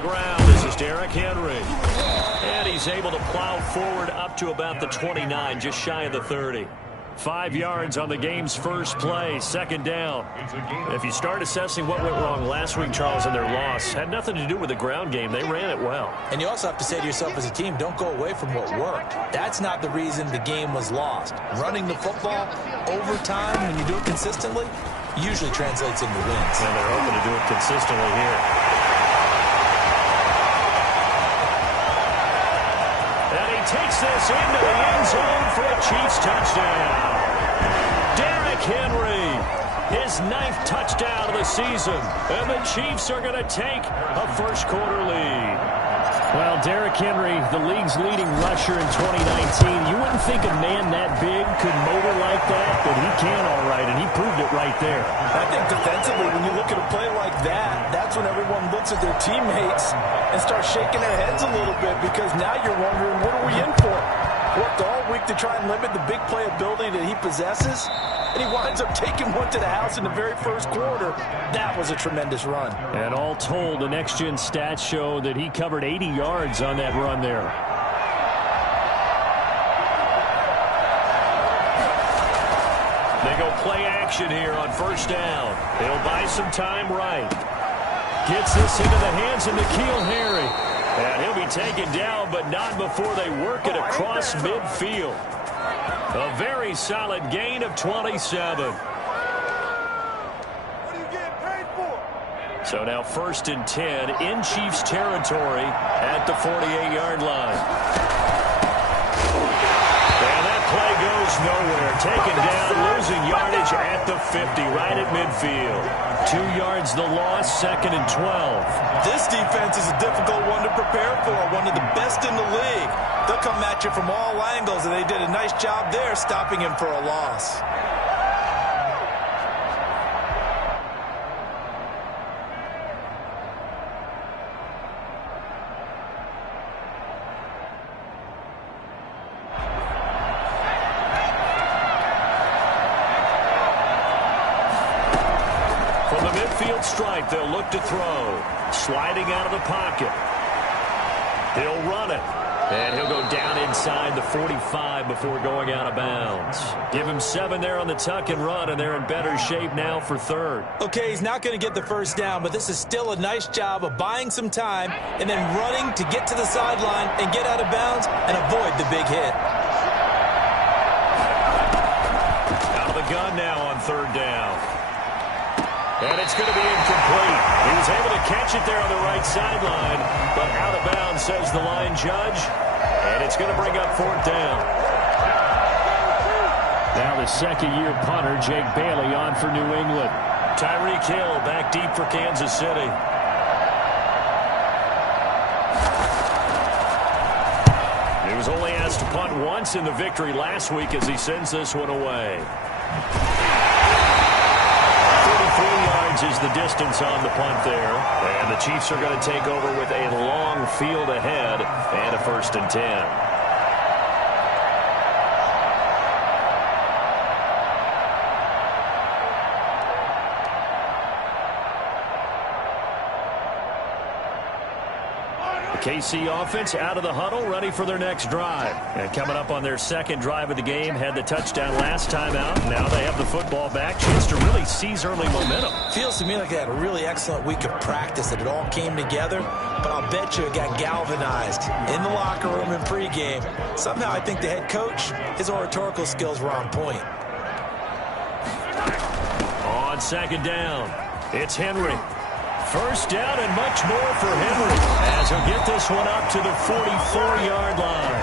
the ground. This is Derrick Henry. And he's able to plow forward up to about the 29, just shy of the 30. 5 yards on the game's first play, second down. If you start assessing what went wrong last week, Charles, in their loss, had nothing to do with the ground game. They ran it well. And you also have to say to yourself as a team, don't go away from what worked. That's not the reason the game was lost. Running the football over time, when you do it consistently, usually translates into wins. And they're hoping to do it consistently here. And he takes this into the end zone for a Chiefs touchdown. Derrick Henry, his 9th touchdown of the season. And the Chiefs are going to take a first-quarter lead. Well, Derrick Henry, the league's leading rusher in 2019. You wouldn't think a man that big could motor like that, but he can all right, and he proved it right there. I think defensively, when you look at a play like that, that's when everyone looks at their teammates and starts shaking their heads a little bit, because now you're wondering, what are we in for? Worked all week to try and limit the big play ability that he possesses, and he winds up taking one to the house in the very first quarter. That was a tremendous run. And all told, the next-gen stats show that he covered 80 yards on that run there. They go play action here on first down. They'll buy some time right. Gets this into the hands of N'Keal Harry. And he'll be taken down, but not before they work it across midfield. A very solid gain of 27. So now 1st and 10 in Chiefs territory at the 48-yard line. And that play goes nowhere. Taken down, losing yardage at the 50, right at midfield. 2 yards the loss, 2nd and 12. This defense is a difficult one to prepare for, one of the best in the league. They'll come at you from all angles, and they did a nice job there stopping him for a loss. From the midfield stripe, they'll look to throw. Sliding out of the pocket. He'll run it. And he'll go down inside the 45 before going out of bounds. Give him 7 there on the tuck and run, and they're in better shape now for 3rd. Okay, he's not going to get the first down, but this is still a nice job of buying some time and then running to get to the sideline and get out of bounds and avoid the big hit. Out of the gun now on 3rd down. And it's going to be incomplete. He was able to catch it there on the right sideline, but out of bounds, says the line judge. And it's going to bring up 4th down. Now the second-year punter, Jake Bailey, on for New England. Tyreek Hill back deep for Kansas City. He was only asked to punt once in the victory last week as he sends this one away. 33 yards is the distance on the punt there. And the Chiefs are going to take over with a long field ahead and a 1st and 10. KC offense out of the huddle, ready for their next drive. And coming up on their 2nd drive of the game, had the touchdown last time out. Now they have the football back. Chance to really seize early momentum. Feels to me like they had a really excellent week of practice, that it all came together. But I'll bet you it got galvanized in the locker room in pregame. Somehow I think the head coach, his oratorical skills were on point. On 2nd down, it's Henry. First down and much more for Henry as he'll get this one up to the 44-yard line.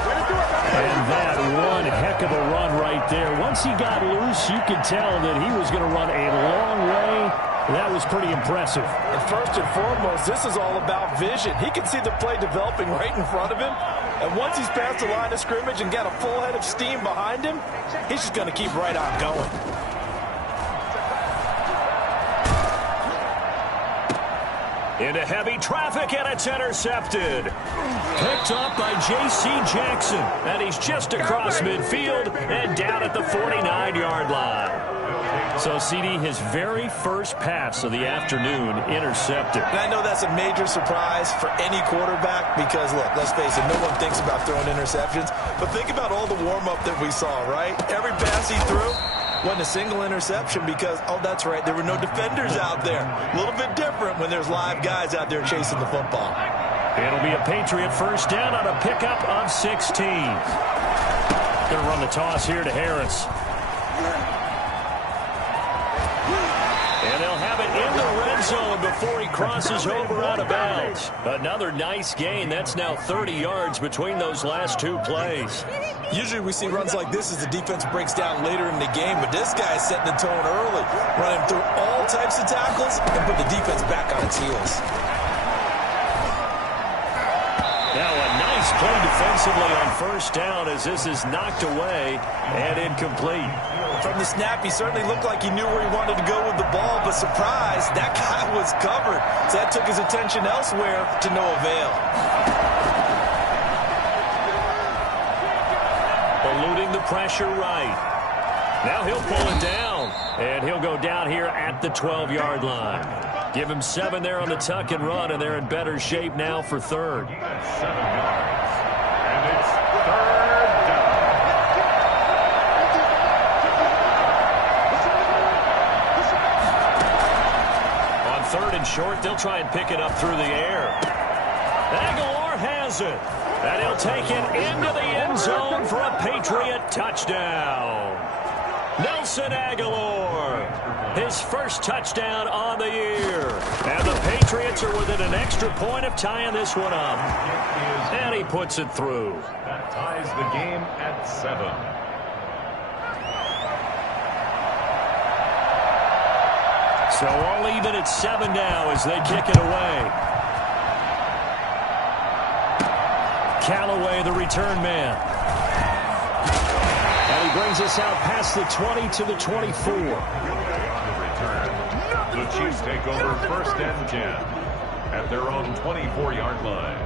And that one heck of a run right there. Once he got loose, you could tell that he was going to run a long way. That was pretty impressive. And first and foremost, this is all about vision. He can see the play developing right in front of him. And once he's past the line of scrimmage and got a full head of steam behind him, he's just going to keep right on going. Into heavy traffic, and it's intercepted. Picked up by J.C. Jackson. And he's just across midfield and down at the 49-yard line. So, CD, his very first pass of the afternoon intercepted. And I know that's a major surprise for any quarterback because, look, let's face it, no one thinks about throwing interceptions. But think about all the warm-up that we saw, right? Every pass he threw wasn't a single interception because, oh, that's right, there were no defenders out there. A little bit different when there's live guys out there chasing the football. It'll be a Patriot first down on a pickup of 16. Going to run the toss here to Harris. And they'll have it in the red zone before he crosses over out of bounds. Another nice gain. That's now 30 yards between those last two plays. Usually we see runs like this as the defense breaks down later in the game, but this guy is setting the tone early, running through all types of tackles and put the defense back on its heels. Now a nice play defensively on first down as this is knocked away and incomplete. From the snap, he certainly looked like he knew where he wanted to go with the ball, but surprise, that guy was covered. So that took his attention elsewhere to no avail. Eluding the pressure right. Now he'll pull it down, and he'll go down here at the 12-yard line. Give him 7 there on the tuck and run, and they're in better shape now for third. 7 yards. And it's third down. On third and short, they'll try and pick it up through the air. Aguilar has it. And he'll take it into the end zone for a Patriot touchdown. Nelson Aguilar, his first touchdown on the year. And the Patriots are within an extra point of tying this one up. And he puts it through. That ties the game at 7. So all even at 7 now as they kick it away. Callaway, the return man. And he brings us out past the 20 to the 24. The Chiefs take over first and 10 at their own 24-yard line.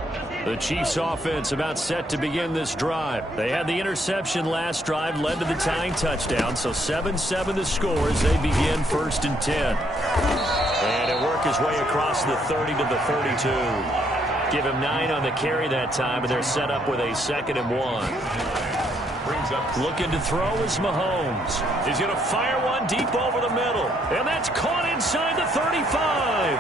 The Chiefs offense about set to begin this drive. They had the interception last drive, led to the tying touchdown. So 7-7 the score as they begin first and 10. And it worked his way across the 30 to the 32. Give him 9 on the carry that time, and they're set up with a 2nd and 1. Looking to throw is Mahomes. He's going to fire one deep over the middle. And that's caught inside the 35. And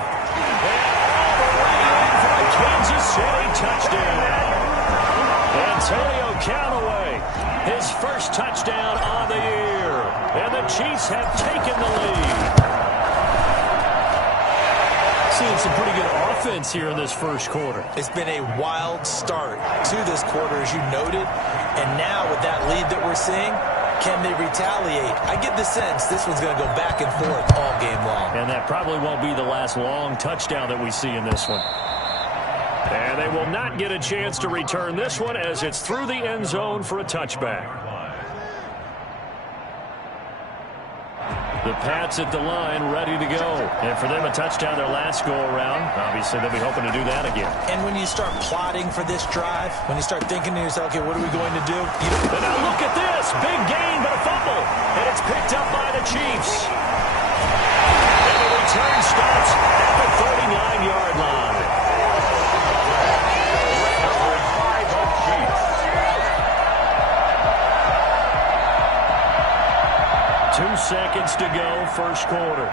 all the way in for a Kansas City touchdown. Antonio Callaway, his first touchdown on the year. And the Chiefs have taken the lead. Seeing some pretty good offense here in this first quarter. It's been a wild start to this quarter, as you noted. And now with that lead that we're seeing, can they retaliate? I get the sense this one's going to go back and forth all game long. And that probably won't be the last long touchdown that we see in this one. And they will not get a chance to return this one as it's through the end zone for a touchback. The Pats at the line, ready to go. And for them, a touchdown their last go-around. Obviously, they'll be hoping to do that again. And when you start plotting for this drive, when you start thinking to yourself, okay, what are we going to do? And now look at this. Big gain, but a fumble. And it's picked up by the Chiefs. And the return stops at the 39-yard line. 2 seconds to go, first quarter.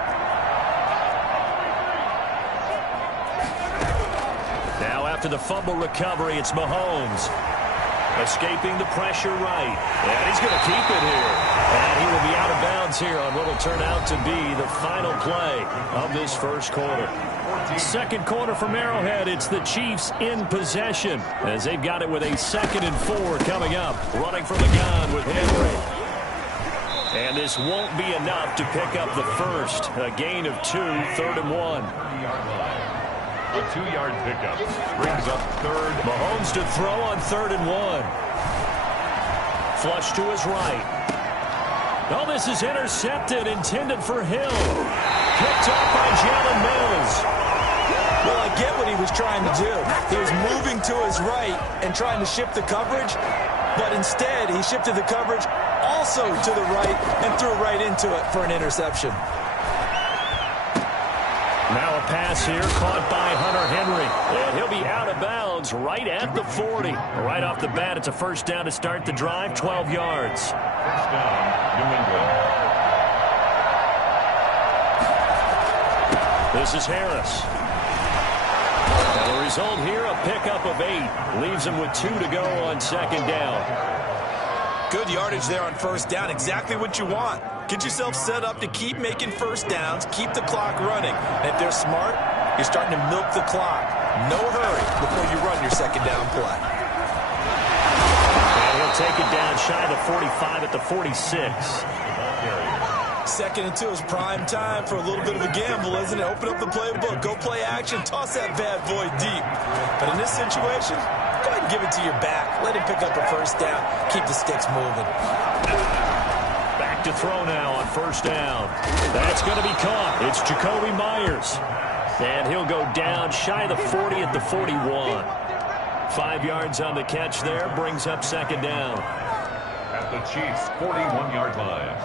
Now after the fumble recovery, it's Mahomes. Escaping the pressure right. And he's going to keep it here. And he will be out of bounds here on what will turn out to be the final play of this first quarter. Second quarter from Arrowhead, it's the Chiefs in possession as they've got it with a 2nd and 4 coming up. Running from the gun with Henry. And this won't be enough to pick up the first. A gain of 2, 3rd and 1. A 2-yard pickup brings up third. Mahomes to throw on 3rd and 1. Flush to his right. Oh, this is intercepted, intended for Hill. Picked up by Jalen Mills. Well, I get what he was trying to do. He was moving to his right and trying to shift the coverage, but instead he shifted the coverage also to the right and threw right into into it for an interception. Now a pass here caught by Hunter Henry. And he'll be out of bounds right at the 40. Right off the bat, it's a first down to start the drive, 12 yards. First down, New England. This is Harris. And the result here, a pickup of 8. Leaves him with 2 to go on second down. Good yardage there on first down. Exactly what you want. Get yourself set up to keep making first downs, keep the clock running. And if they're smart, you're starting to milk the clock. No hurry before you run your second down play. And he'll take it down shy of the 45 at the 46. Second and 2 is prime time for a little bit of a gamble, isn't it? Open up the playbook, go play action, toss that bad boy deep. But in this situation, go ahead and give it to your back. Let him pick up a first down. Keep the sticks moving. Back to throw now on first down. That's going to be caught. It's Jakobi Meyers. And he'll go down shy of the 40 at the 41. 5 yards on the catch there. Brings up second down. At the Chiefs' 41-yard line.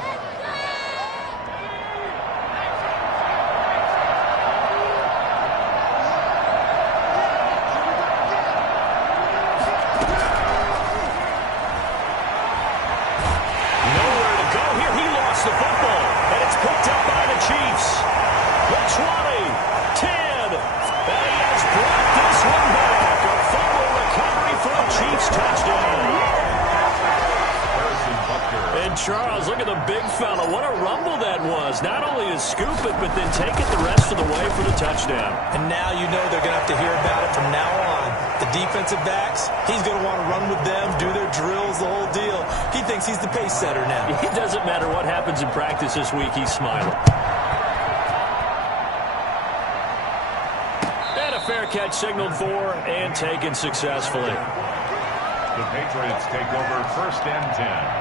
Charles, look at the big fella. What a rumble that was. Not only to scoop it, but then take it the rest of the way for the touchdown. And now you know they're going to have to hear about it from now on. The defensive backs, he's going to want to run with them, do their drills, the whole deal. He thinks he's the pace setter now. It doesn't matter what happens in practice this week, he's smiling. And a fair catch signaled for and taken successfully. The Patriots take over first and 10.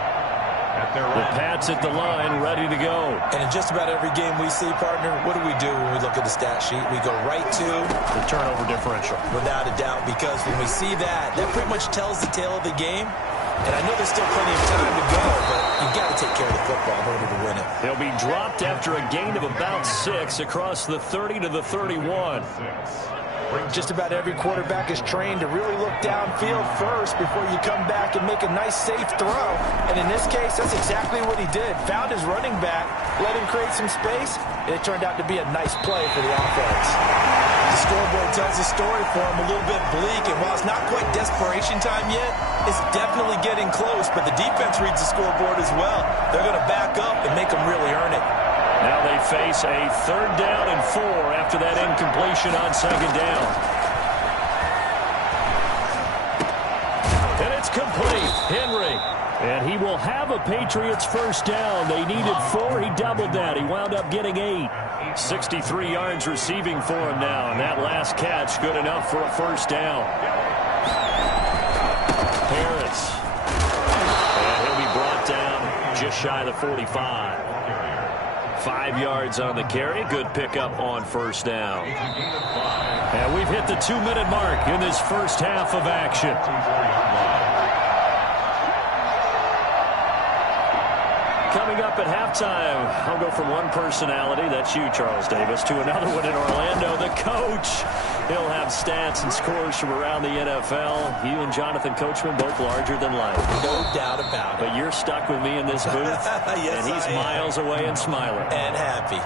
The Pats at the line, ready to go. And in just about every game we see, partner, what do we do when we look at the stat sheet? We go right to the turnover differential. Without a doubt, because when we see that, that pretty much tells the tale of the game. And I know there's still plenty of time to go, but you've got to take care of the football in order to win it. They'll be dropped after a gain of about 6 across the 30 to the 31. Just about every quarterback is trained to really look downfield first before you come back and make a nice, safe throw. And in this case, that's exactly what he did. Found his running back, let him create some space, and it turned out to be a nice play for the offense. The scoreboard tells the story for him, a little bit bleak, and while it's not quite desperation time yet, it's definitely getting close, but the defense reads the scoreboard as well. They're going to back up and make them really earn it. Now they face a 3rd down and 4 after that incompletion on second down. And it's complete. Henry. And he will have a Patriots first down. They needed 4. He doubled that. He wound up getting 8. 63 yards receiving for him now. And that last catch good enough for a first down. Harris. And he'll be brought down just shy of the 45. 5 yards on the carry. Good pickup on first down. And we've hit the 2-minute mark in this first half of action. Coming up at halftime, I'll go from one personality, that's you, Charles Davis, to another one in Orlando, the coach. He'll have stats and scores from around the NFL. You and Jonathan Coachman, both larger than life. No doubt about it. But you're stuck with me in this booth, yes, and he's miles away and smiling. And happy.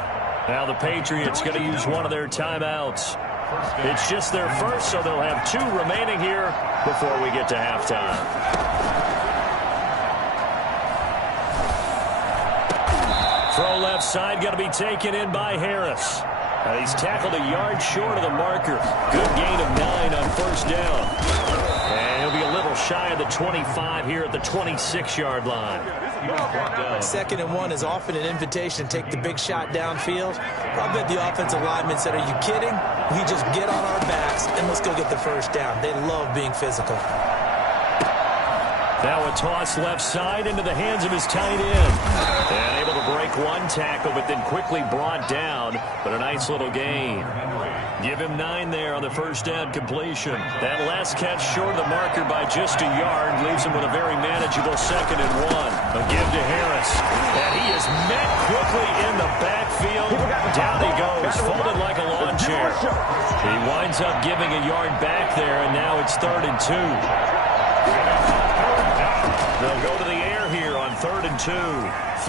Now the Patriots going to use one of their timeouts. It's just their first, so they'll have 2 remaining here before we get to halftime. Throw left side, going to be taken in by Harris. He's tackled a yard short of the marker. Good gain of 9 on first down. And he'll be a little shy of the 25 here at the 26-yard line. 2nd and 1 is often an invitation to take the big shot downfield. I bet the offensive lineman said, are you kidding? We just get on our backs and let's go get the first down. They love being physical. Now a toss left side into the hands of his tight end. And able to break one tackle, but then quickly brought down. But a nice little gain. Give him 9 there on the first down completion. That last catch short of the marker by just a yard leaves him with a very manageable 2nd and 1. A give to Harris. And he is met quickly in the backfield. Down he goes, folded like a lawn chair. He winds up giving a yard back there, and now it's 3rd and 2. They'll go to the air here on 3rd and 2.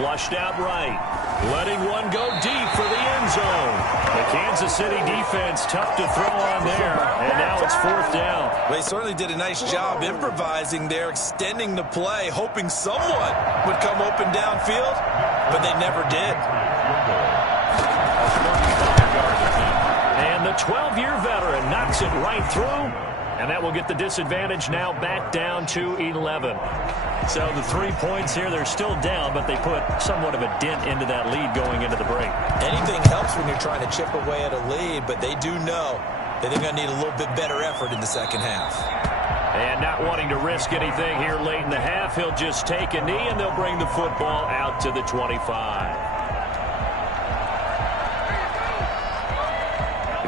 Flushed out right. Letting one go deep for the end zone. The Kansas City defense tough to throw on there. And now it's 4th down. Well, they certainly did a nice job improvising there, extending the play, hoping someone would come open downfield, but they never did. And the 12-year veteran knocks it right through. And that will get the disadvantage now back down to 11. So the 3 points here, they're still down, but they put somewhat of a dent into that lead going into the break. Anything helps when you're trying to chip away at a lead, but they do know that they're going to need a little bit better effort in the second half. And not wanting to risk anything here late in the half, he'll just take a knee, and they'll bring the football out to the 25.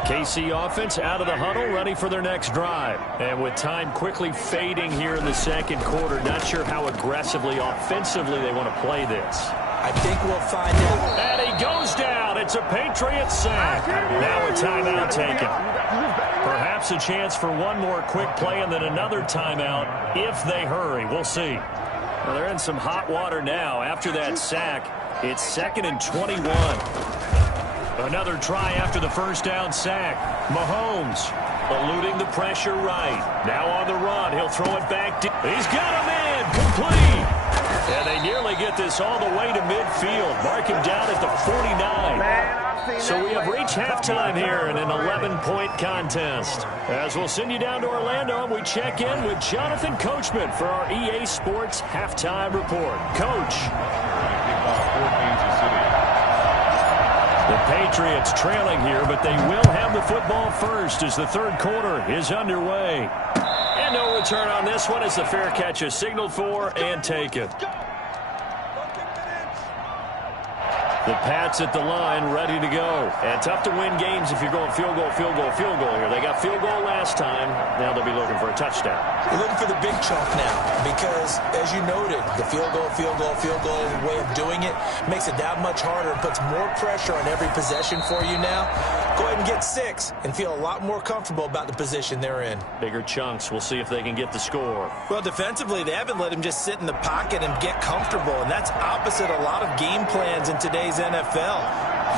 KC offense out of the huddle, ready for their next drive. And with time quickly fading here in the second quarter, not sure how aggressively, offensively they want to play this. I think we'll find out. And he goes down. It's a Patriots sack. Now a timeout taken. Perhaps a chance for one more quick play and then another timeout if they hurry. We'll see. Well, they're in some hot water now. After that sack, it's 2nd and 21. Another try after the first down sack. Mahomes eluding the pressure right. Now on the run. He'll throw it back deep. He's got him in. Complete. And they nearly get this all the way to midfield. Mark him down at the 49. So we have reached halftime here in an 11-point contest. As we'll send you down to Orlando, and we check in with Jonathan Coachman for our EA Sports Halftime Report. Coach. The Patriots trailing here, but they will have the football first as the third quarter is underway. And no return on this one as the fair catch is signaled for and taken. The Pats at the line ready to go. And tough to win games if you're going field goal, field goal, field goal here. They got field goal last time. Now they'll be looking for a touchdown. We're looking for the big chunk now because, as you noted, the field goal way of doing it makes it that much harder and puts more pressure on every possession for you now. Go ahead and get 6 and feel a lot more comfortable about the position they're in. Bigger chunks. We'll see if they can get the score. Well, defensively, they haven't let him just sit in the pocket and get comfortable, and that's opposite a lot of game plans in today's NFL.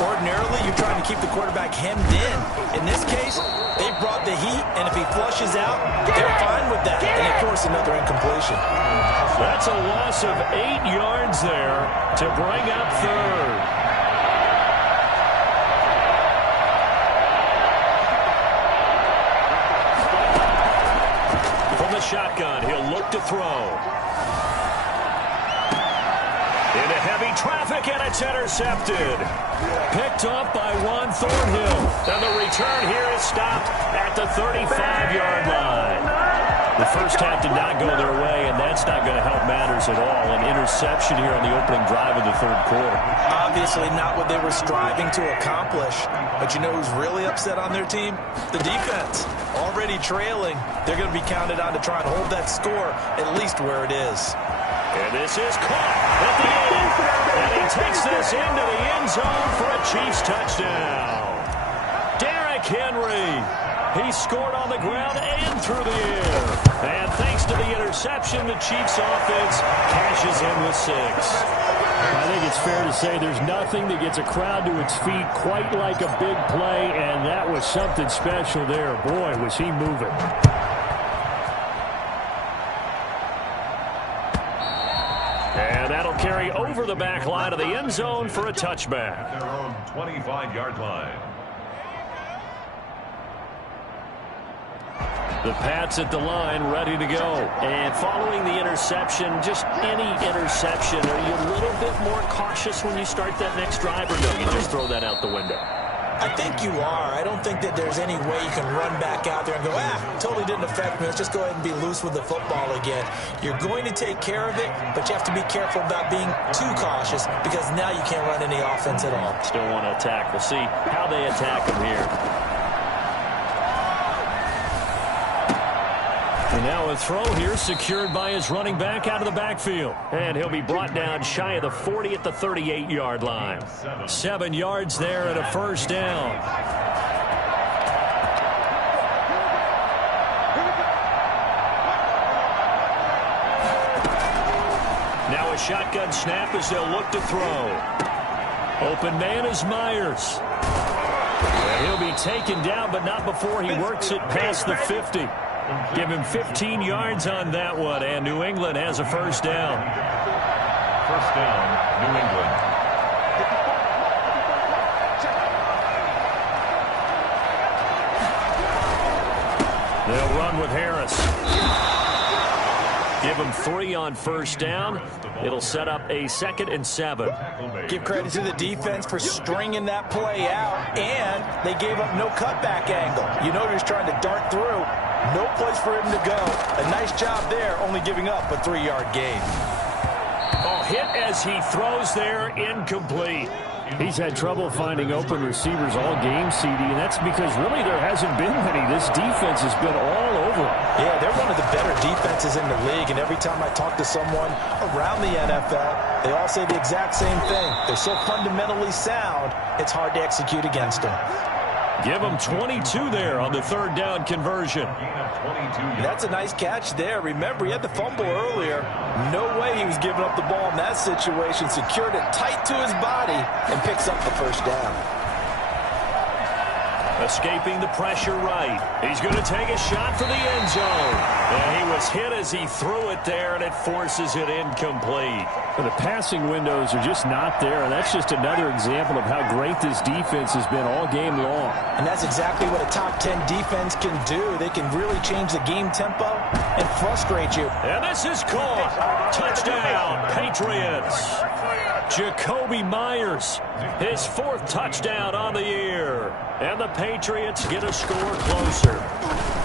Ordinarily, you're trying to keep the quarterback hemmed in. In this case, they brought the heat, and if he flushes out, they're fine with that. And, of course, another incompletion. That's a loss of 8 yards there to bring up third. From the shotgun, he'll look to throw. Into heavy traffic, and it's intercepted. Picked off by Juan Thornhill. And the return here is stopped at the 35-yard line. The first half did not go their way, and that's not going to help matters at all. An interception here on the opening drive of the third quarter. Obviously not what they were striving to accomplish. But you know who's really upset on their team? The defense. Already trailing. They're going to be counted on to try and hold that score at least where it is. And this is caught at the end. And he takes this into the end zone for a Chiefs touchdown. Derrick Henry. He scored on the ground and through the air. And thanks to the interception, the Chiefs offense cashes in with 6. I think it's fair to say there's nothing that gets a crowd to its feet quite like a big play, and that was something special there. Boy, was he moving. And that'll carry over the back line of the end zone for a touchback. At their own 25-yard line. The Pats at the line ready to go. And following the interception, just any interception, are you a little bit more cautious when you start that next drive, or no, you just throw that out the window? I think you are. I don't think that there's any way you can run back out there and go, totally didn't affect me. Let's just go ahead and be loose with the football again. You're going to take care of it, but you have to be careful about being too cautious because now you can't run any offense at all. Still want to attack. We'll see how they attack him here. And now a throw here secured by his running back out of the backfield. And he'll be brought down shy of the 40 at the 38-yard line. 7 yards there and a first down. Now a shotgun snap as they'll look to throw. Open man is Myers. And he'll be taken down, but not before he works it past the 50. Give him 15 yards on that one, and New England has a first down. First down, New England. They'll run with Harris. Give him 3 on first down. It'll set up a 2nd and 7. Give credit to the defense for stringing that play out, and they gave up no cutback angle. You know, just trying to dart through. No place for him to go. A nice job there, only giving up a 3-yard gain. Oh, hit as he throws there, incomplete. He's had trouble finding open receivers all game, CD, and that's because really there hasn't been many. This defense has been all over. Yeah, they're one of the better defenses in the league, and every time I talk to someone around the NFL, they all say the exact same thing. They're so fundamentally sound, it's hard to execute against them. Give him 22 there on the 3rd down conversion. That's a nice catch there. Remember, he had the fumble earlier. No way he was giving up the ball in that situation. Secured it tight to his body and picks up the first down. Escaping the pressure right. He's going to take a shot for the end zone. And he was hit as he threw it there, and it forces it incomplete. The passing windows are just not there, and that's just another example of how great this defense has been all game long. And that's exactly what a top 10 defense can do. They can really change the game tempo and frustrate you. And this is caught. Touchdown, Patriots. Jakobi Myers, his 4th touchdown on the year. And the Patriots get a score closer.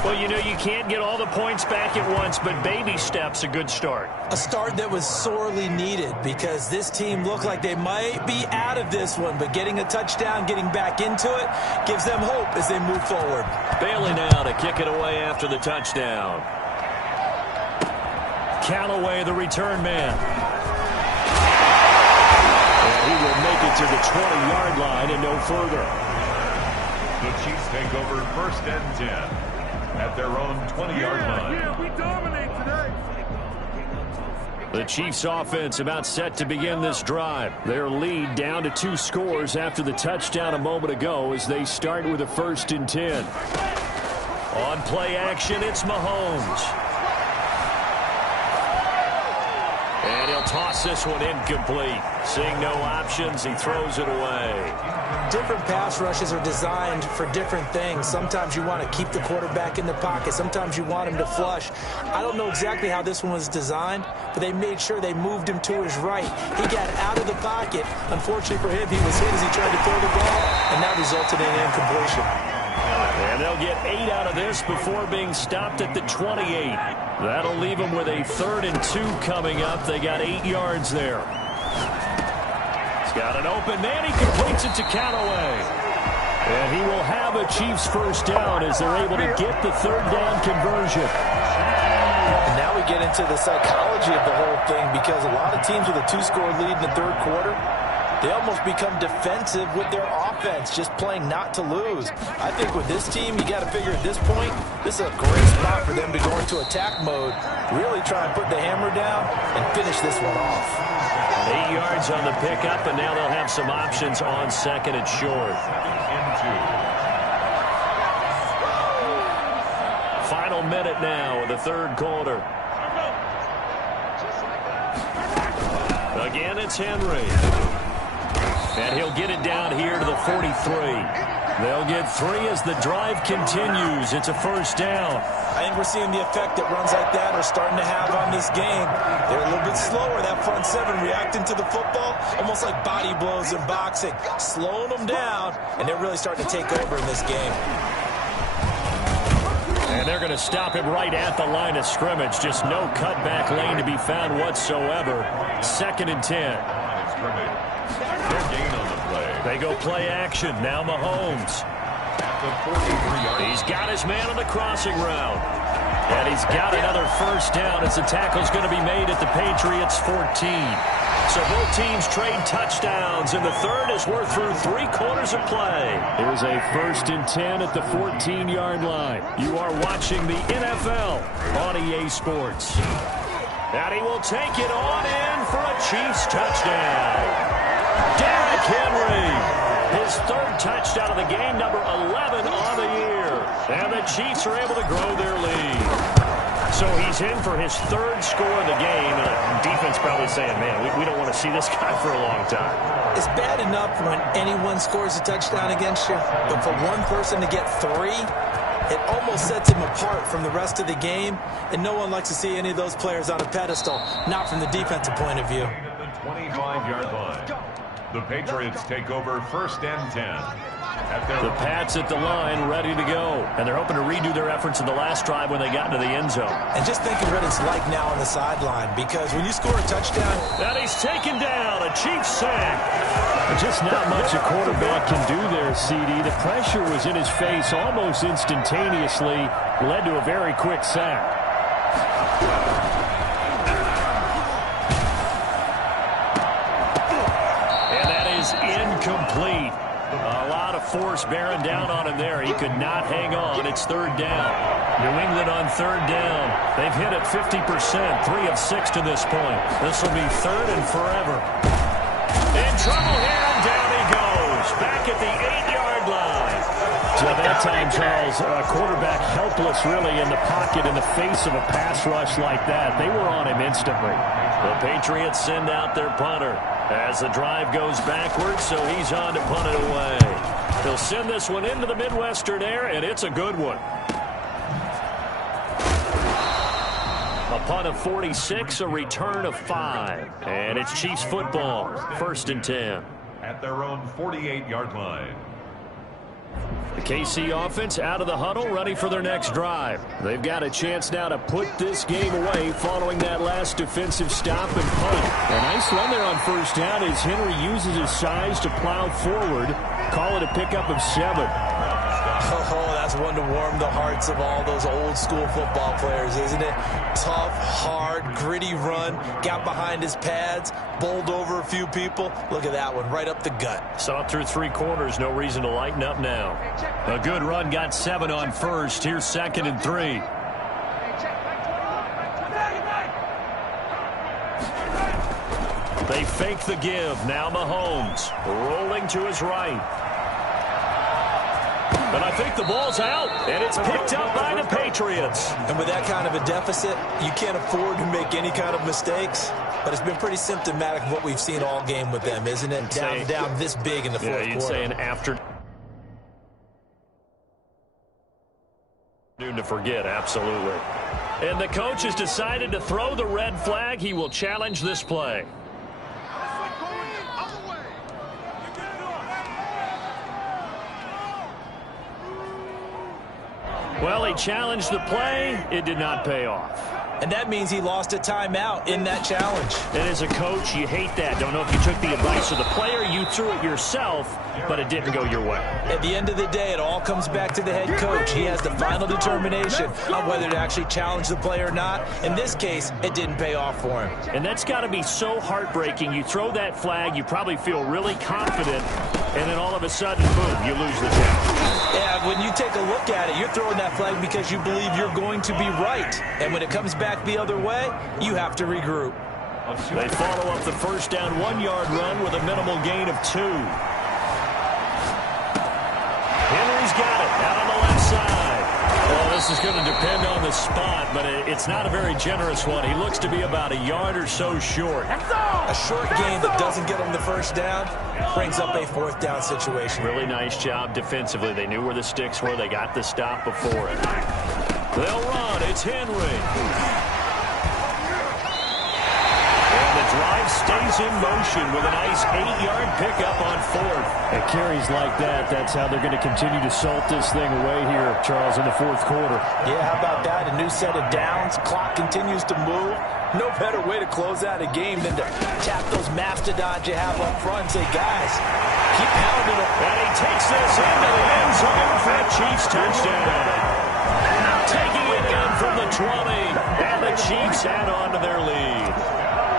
Well, you know, you can't get all the points back at once, but baby steps a good start. A start that was sorely needed because this team looked like they might be out of this one, but getting a touchdown, getting back into it, gives them hope as they move forward. Bailey now to kick it away after the touchdown. Callaway, the return man. And he will make it to the 20-yard line and no further. The Chiefs take over 1st and 10 at their own 20-yard line. Yeah, we dominate today. The Chiefs offense about set to begin this drive. Their lead down to 2 scores after the touchdown a moment ago as they start with a 1st and 10. On play action, it's Mahomes. And he'll toss this one incomplete. Seeing no options, he throws it away. Different pass rushes are designed for different things. Sometimes you want to keep the quarterback in the pocket. Sometimes you want him to flush. I don't know exactly how this one was designed, but they made sure they moved him to his right. He got out of the pocket. Unfortunately for him, he was hit as he tried to throw the ball, and that resulted in an incompletion. And they'll get 8 out of this before being stopped at the 28. That'll leave them with a 3rd and 2 coming up. They got 8 yards there. He's got an open man. He completes it to Callaway. And he will have a Chiefs first down as they're able to get the 3rd down conversion. And now we get into the psychology of the whole thing because a lot of teams with a 2-score lead in the 3rd quarter, they almost become defensive with their offense, just playing not to lose. I think with this team, you got to figure at this point, this is a great spot for them to go into attack mode, really try and put the hammer down and finish this one off. 8 yards on the pickup, and now they'll have some options on 2nd and short. Final minute now of the 3rd quarter. Again, it's Henry. And he'll get it down here to the 43. They'll get 3 as the drive continues. It's a first down. I think we're seeing the effect that runs like that are starting to have on this game. They're a little bit slower, that front seven, reacting to the football, almost like body blows in boxing, slowing them down, and they're really starting to take over in this game. And they're going to stop him right at the line of scrimmage. Just no cutback lane to be found whatsoever. 2nd and 10. They go play action. Now Mahomes. He's got his man on the crossing route. And he's got another first down as the tackle's going to be made at the Patriots' 14. So both teams trade touchdowns, and the third is worth through 3/4 of play. Here's a 1st and 10 at the 14-yard line. You are watching the NFL on EA Sports. And he will take it on in for a Chiefs touchdown. Derrick Henry, his 3rd touchdown of the game, number 11 on the year. And the Chiefs are able to grow their lead. So he's in for his 3rd score of the game. And the defense probably saying, man, we don't want to see this guy for a long time. It's bad enough when anyone scores a touchdown against you, but for one person to get 3, it almost sets him apart from the rest of the game, and no one likes to see any of those players on a pedestal, not from the defensive point of view. At the 25-yard line, the Patriots take over 1st and 10. The Pats at the line, ready to go. And they're hoping to redo their efforts in the last drive when they got into the end zone. And just think of what it's like now on the sideline, because when you score a touchdown... And he's taken down, a Chiefs sack. Just not much a quarterback can do there, CD. The pressure was in his face almost instantaneously, led to a very quick sack. And that is incomplete. A lot of force bearing down on him there. He could not hang on. It's 3rd down. New England on 3rd down. They've hit it 50%, 3 of 6 to this point. This will be 3rd and forever. In trouble here, and down he goes. Back at the 8-yard line. So at that time, Charles, a quarterback helpless really in the pocket in the face of a pass rush like that. They were on him instantly. The Patriots send out their punter as the drive goes backwards, so he's on to punt it away. He'll send this one into the Midwestern air, and it's a good one. A punt of 46, a return of 5. And it's Chiefs football, 1st and 10. At their own 48-yard line. The KC offense out of the huddle, ready for their next drive. They've got a chance now to put this game away following that last defensive stop and punt. A nice run there on 1st down as Henry uses his size to plow forward. Call it a pickup of 7. Oh, that's one to warm the hearts of all those old-school football players, isn't it? Tough, hard, gritty run, got behind his pads, bowled over a few people. Look at that one, right up the gut. Saw it through 3/4, no reason to lighten up now. A good run, got 7 on 1st. Here's 2nd and 3. They fake the give. Now Mahomes rolling to his right. But I think the ball's out, and it's picked up by the Patriots. And with that kind of a deficit, you can't afford to make any kind of mistakes. But it's been pretty symptomatic of what we've seen all game with them, isn't it? Down this big in the fourth quarter. You'd say an afternoon to forget, absolutely. And the coach has decided to throw the red flag. He will challenge this play. Well, he challenged the play. It did not pay off. And that means he lost a timeout in that challenge. And as a coach, you hate that. Don't know if you took the advice of the player. You threw it yourself, but it didn't go your way. At the end of the day, it all comes back to the head coach. He has the final determination on whether to actually challenge the play or not. In this case, it didn't pay off for him. And that's got to be so heartbreaking. You throw that flag, you probably feel really confident, and then all of a sudden, boom, you lose the challenge. Yeah, when you take a look at it, you're throwing that flag because you believe you're going to be right. And when it comes back the other way, you have to regroup. They follow up the first down 1-yard run with a minimal gain of 2. Henry's got it out on the left side. Oh, this is going to depend on the spot, but it's not a very generous one. He looks to be about a yard or so short. A short gain that doesn't get him the first down brings up a fourth down situation. Really nice job defensively. They knew where the sticks were. They got the stop before it. They'll run. It's Henry. And the drive stays in motion with a nice 8-yard pickup on fourth. At carries like that, that's how they're going to continue to salt this thing away here, Charles, in the fourth quarter. Yeah, how about that? A new set of downs. Clock continues to move. No better way to close out a game than to tap those mastodons you have up front and say, guys, keep pounding them. And he takes this into the end zone for a Chiefs touchdown. Taking it in from the 20, and the Chiefs add on to their lead.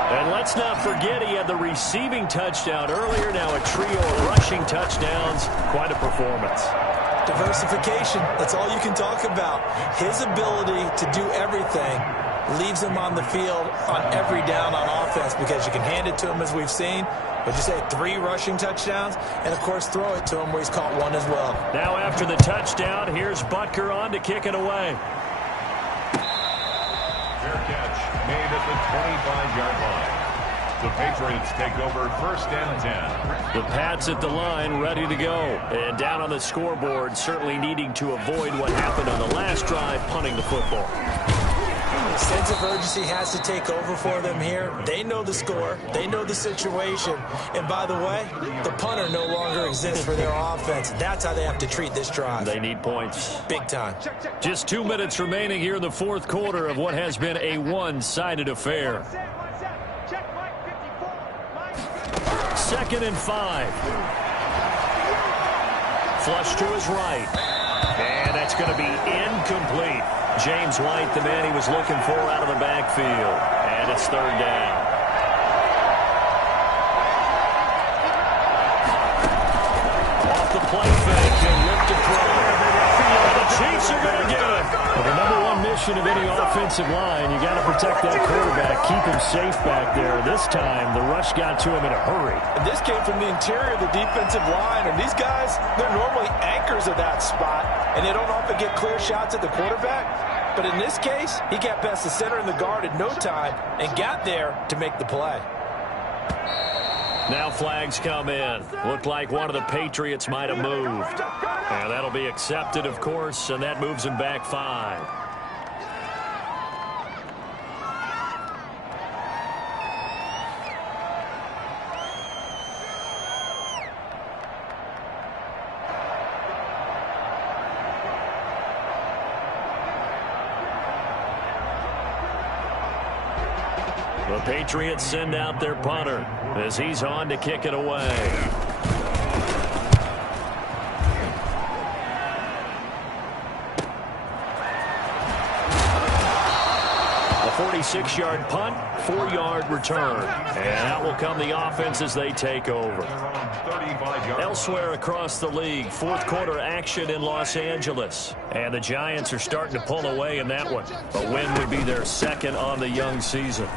And let's not forget he had the receiving touchdown earlier. Now a trio of rushing touchdowns. Quite a performance. Diversification, that's all you can talk about. His ability to do everything leaves him on the field on every down on offense because you can hand it to him as we've seen. Would you say 3 rushing touchdowns? And, of course, throw it to him where he's caught 1 as well. Now after the touchdown, here's Butker on to kick it away. Fair catch made at the 25-yard line. The Patriots take over first and 10. The Pats at the line, ready to go. And down on the scoreboard, certainly needing to avoid what happened on the last drive, punting the football. Sense of urgency has to take over for them here. They know the score. They know the situation. And by the way, the punter no longer exists for their offense. That's how they have to treat this drive. They need points. Big time. Just 2 minutes remaining here in the fourth quarter of what has been a one-sided affair. 2nd and 5. Flush to his right. And that's going to be incomplete. James White, the man he was looking for out of the backfield. And it's 3rd down. Off the play fake and look to throw. The Chiefs are going to get it. Well, the number one mission of any offensive line, you got to protect that quarterback, keep him safe back there. This time, the rush got to him in a hurry. And this came from the interior of the defensive line. And these guys, they're normally anchors of that spot, and they don't often get clear shots at the quarterback. But in this case, he got past the center and the guard in no time and got there to make the play. Now flags come in. Looked like one of the Patriots might have moved. And that'll be accepted, of course, and that moves him back 5. The Patriots send out their punter as he's on to kick it away. A 46-yard punt, 4-yard return. And out will come the offense as they take over. Elsewhere across the league, fourth quarter action in Los Angeles. And the Giants are starting to pull away in that one. A win would be their 2nd on the young season.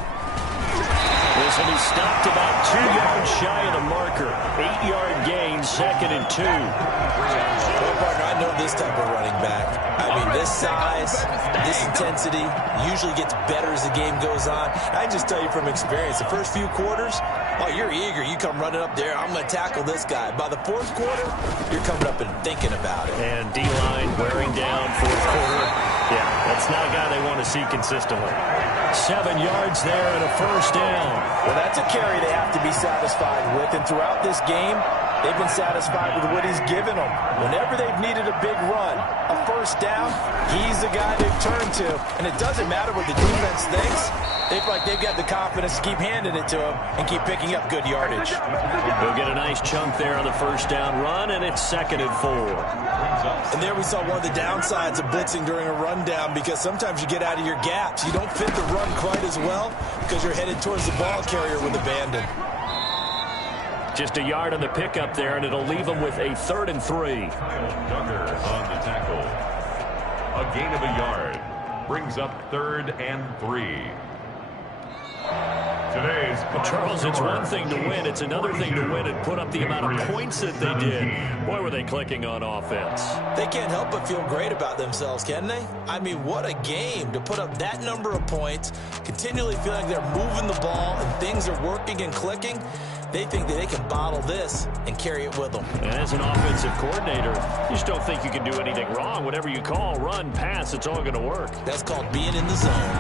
This will be stopped about 2 yards shy of the marker. 8-yard gain, 2nd and 2. Well, partner, I know this type of running back. I mean, this size, this intensity usually gets better as the game goes on. I can just tell you from experience, the first few quarters, oh, you're eager. You come running up there, I'm going to tackle this guy. By the fourth quarter, you're coming up and thinking about it. And D-line wearing down fourth quarter. Yeah, that's not a guy they want to see consistently. 7 yards there and a first down. Well, that's a carry they have to be satisfied with. And throughout this game, they've been satisfied with what he's given them. Whenever they've needed a big run, a first down, he's the guy they've turned to. And it doesn't matter what the defense thinks. They feel like they've got the confidence to keep handing it to him and keep picking up good yardage. They'll get a nice chunk there on the first down run, and it's 2nd and 4. And there we saw one of the downsides of blitzing during a rundown because sometimes you get out of your gaps. You don't fit the run quite as well because you're headed towards the ball carrier with abandon. Just a yard on the pickup there, and it'll leave them with a 3rd and 3. Duggar on the tackle. A gain of a yard. Brings up 3rd and 3. Today's Charles, it's one thing to win. It's another thing to win and put up the amount of points that they did. Boy, were they clicking on offense. They can't help but feel great about themselves, can they? I mean, what a game to put up that number of points, continually feeling like they're moving the ball and things are working and clicking. They think that they can bottle this and carry it with them. And as an offensive coordinator, you just don't think you can do anything wrong. Whatever you call, run, pass, it's all going to work. That's called being in the zone.